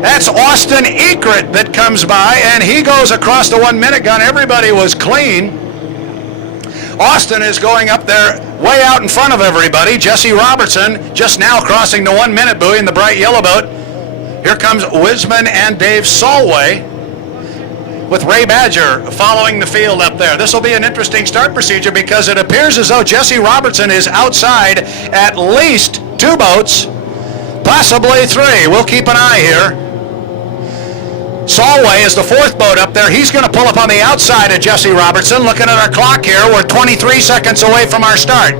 That's Austin Ekert that comes by, and he goes across the 1 minute gun. Everybody was clean. Austin is going up there way out in front of everybody. Jesse Robertson just now crossing the 1 minute buoy in the bright yellow boat. Here comes Wiseman and Dave Solway with Ray Badger following the field up there. This will be an interesting start procedure because it appears as though Jesse Robertson is outside at least 2 boats, possibly 3. We'll keep an eye here. Solway is the 4th boat up there. He's going to pull up on the outside of Jesse Robertson. Looking at our clock here, we're 23 seconds away from our start.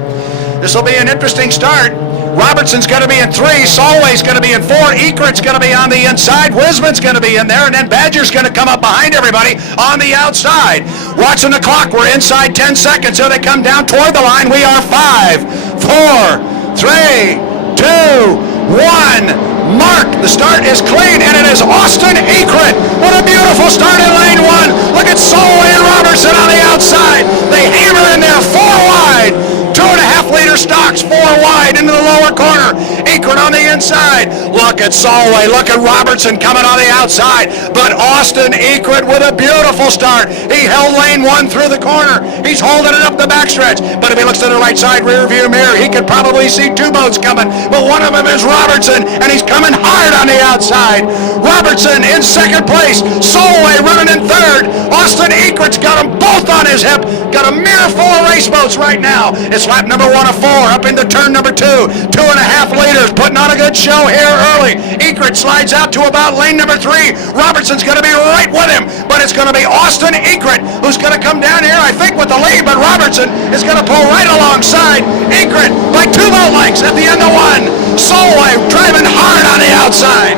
This will be an interesting start. Robertson's going to be in 3. Solway's going to be in 4. Ekert's going to be on the inside. Wiseman's going to be in there. And then Badger's going to come up behind everybody on the outside. Watching the clock, we're inside 10 seconds. Here they come down toward the line. We are 5, 4, 3, 2, 1. Mark, the start is clean, and it is Austin Ekert. What a beautiful start in lane 1. Look at Solway and Robertson on the outside. They hammer in there 4 wide. 2.5 liter stocks 4 wide into the lower corner. Ekert on the inside. Look at Solway. Look at Robertson coming on the outside. But Austin Ekert with a beautiful start. He held lane 1 through the corner. He's holding it up the backstretch. But if he looks to the right side rear view mirror, he could probably see 2 boats coming. But one of them is Robertson, and he's coming hard on the outside. Robertson in 2nd place. Solway running in 3rd. Austin Ekert's got them both on his hip. Got a mere 4 race boats right now. It's lap number 1 of 4 up into turn number 2. 2.5 liters, putting on a good show here early. Ekert slides out to about lane number 3. Robertson's going to be right with him, but it's going to be Austin Ekert who's going to come down here, I think, with the lead, but Robertson is going to pull right alongside Ekert by 2 boat lengths at the end of 1. Solway driving hard on the outside.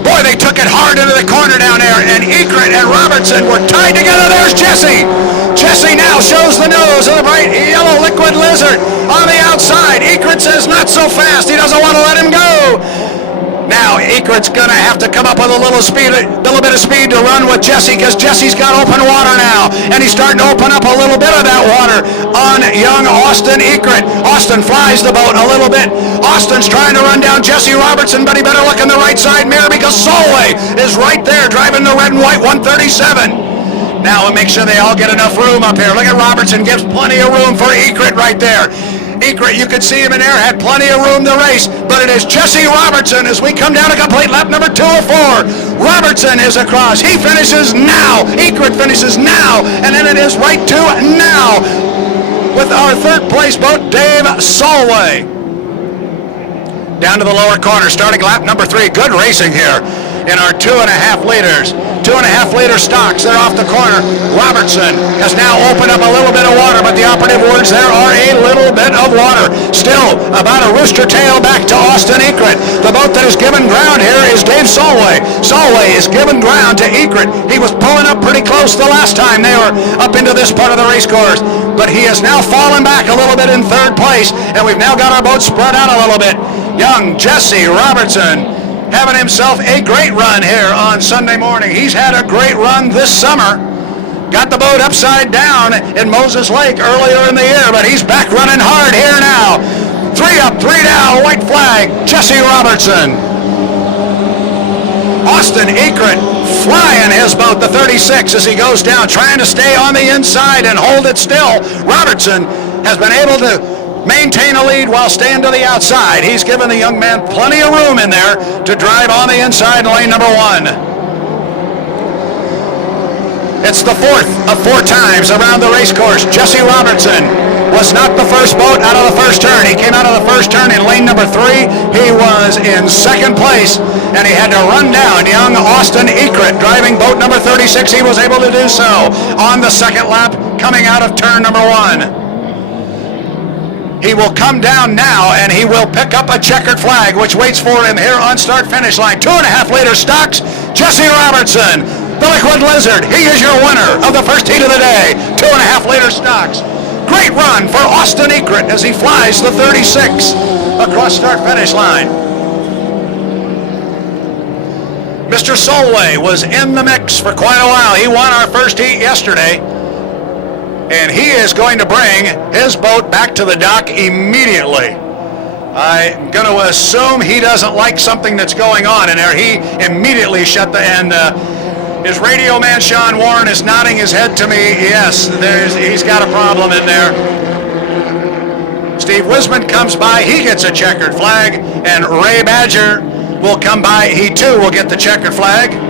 Boy, they took it hard into the corner down there, and Ekert and Robertson were tied together. There's Jesse. Jesse now shows the nose of the bright yellow liquid lizard on the outside. Ekert says not so fast. He doesn't want to let him go. Now Ekert's going to have to come up with a little bit of speed to run with Jesse, because Jesse's got open water now, and he's starting to open up a little bit of that water on young Austin Ekert. Austin flies the boat a little bit. Austin's trying to run down Jesse Robertson, but he better look in the right side mirror because Solway is right there driving the red and white 137. Now we'll make sure they all get enough room up here. Look at Robertson, gives plenty of room for Ekert right there. Ekert, you could see him in there, had plenty of room to race, but it is Jesse Robertson as we come down to complete lap number 2 of 4. Robertson is across. He finishes now. Ekert finishes now, and then it is right to now with our 3rd place boat, Dave Solway. Down to the lower corner, starting lap number 3. Good racing here in our 2.5 liters. 2.5 liter stocks. They're off the corner. Robertson has now opened up a little bit of water, but the operative words there are a little bit of water. Still about a rooster tail back to Austin Ekert. The boat that is given ground here is Dave Solway. Solway is given ground to Ekert. He was pulling up pretty close the last time they were up into this part of the race course, but he has now fallen back a little bit in 3rd place, and we've now got our boat spread out a little bit. Young Jesse Robertson having himself a great run here on Sunday morning. He's had a great run this summer. Got the boat upside down in Moses Lake earlier in the year, but he's back running hard here now. 3 up, 3 down, white flag, Jesse Robertson. Austin Ekert flying his boat, the 36, as he goes down, trying to stay on the inside and hold it still. Robertson has been able to maintain a lead while staying to the outside. He's given the young man plenty of room in there to drive on the inside in lane number 1. It's the 4th of 4 times around the race course. Jesse Robertson was not the first boat out of the first turn. He came out of the first turn in lane number 3. He was in 2nd place, and he had to run down young Austin Ekert driving boat number 36. He was able to do so on the 2nd lap coming out of turn number 1. He will come down now, and he will pick up a checkered flag, which waits for him here on start-finish line. 2.5 liter stocks, Jesse Robertson, the Liquid Lizard. He is your winner of the first heat of the day. 2.5 liter stocks. Great run for Austin Ekert as he flies the 36 across start-finish line. Mr. Solway was in the mix for quite a while. He won our first heat yesterday, and he is going to bring his boat back to the dock immediately. I'm going to assume he doesn't like something that's going on in there. He immediately shut the end. His radio man, Sean Warren, is nodding his head to me. Yes, he's got a problem in there. Steve Wisman comes by. He gets a checkered flag. And Ray Badger will come by. He, too, will get the checkered flag.